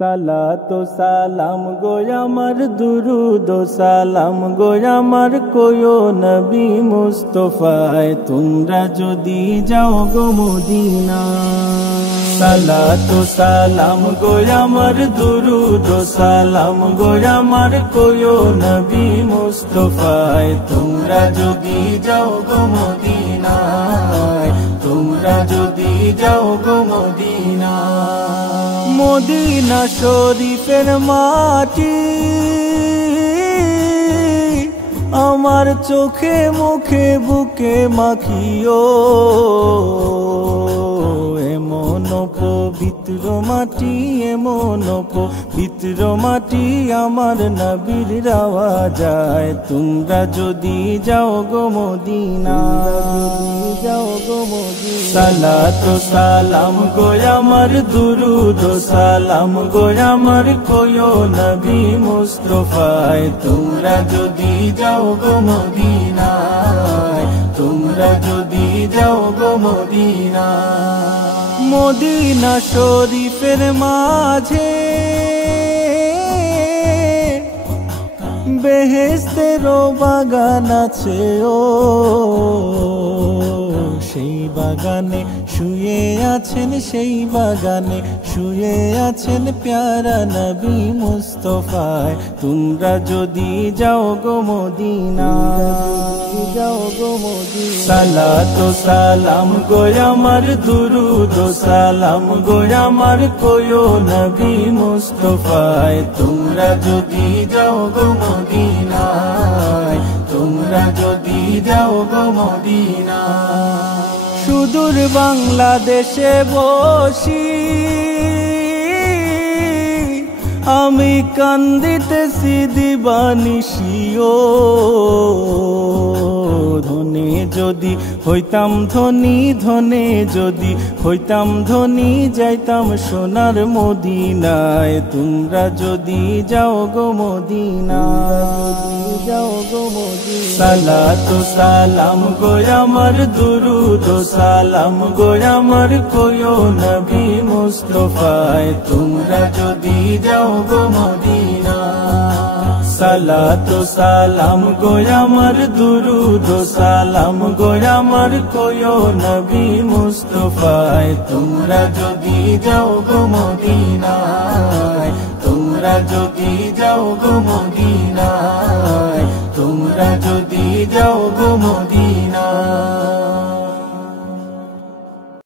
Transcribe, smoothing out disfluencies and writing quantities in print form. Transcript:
সালাতু সালাম গো আমার দুরুদ ও সালাম গো আমার কোয়ো নবী মুস্তাফায় তোমরা যদি যাও গো মদিনা। সালাতু সালাম গো আমার দুরুদ ও সালাম গো আমার কোয়ো নবী মুস্তাফায় তোমরা যদি যাও গো মদিনায়, তোমরা যদি যাও গো মদিনা। মদিনা শরীফের মাটি আমার চোখে মুখে বুকে মাখিও, এমন পবিত্র মাটি, এমন পবিত্র মাটি আমার নবীর রাওয়া যায়। তোমরা যদি যাও গো মদিনা, যাও গো মদিনা। সালাতু সালাম গো আমার দুরুদ ও সালাম গো আমার কোয়ো নবী মুস্তাফায় তোমরা যদি যাও গো মদিনায়, তোমরা যদি যাও গো মদিনা। মদিনা শরীফের মাঝে বেহেশতেরও বাগান আছে ও, সেই বাগানে শুয়ে আছেন, সেই বাগানে শুয়ে আছেন প্যারা নবী মুস্তাফায় তোমরা যদি যাও গো মদিনা, যাও গো মদিনা। সালাতু সালাম গো আমার দুরুদ ও সালাম গো আমার কোয়ো নবী মুস্তাফায় তোমরা যদি যাও গো মদিনায়, তোমরা যদি যাও গো মদিনা। সুদূর বাংলাদেশে বসি আমি কান্দিতেছি দিবানিশিও, ধনে যদি হইতাম ধনী, ধনে যদি হইতাম ধনী যাইতাম সোনার মদিনায় তোমরা যদি যাও গো মদিনা, যাও গো মদিনা। সালাতু সালাম গো আমার দুরুদ ও সালাম গো আমার কোয়ো নবী মুস্তাফায় তোমরা যদি যাও গো মদিনা। সালাতু সালাম গো আমার দুরুদ ও সালাম গো আমার কোয়ো নবী মুস্তাফায় তোমরা যদি যাও গো মদিনায়, তোমরা যদি যাও গো মদিনায়, তোমরা যদি যাও গো মদিনায়।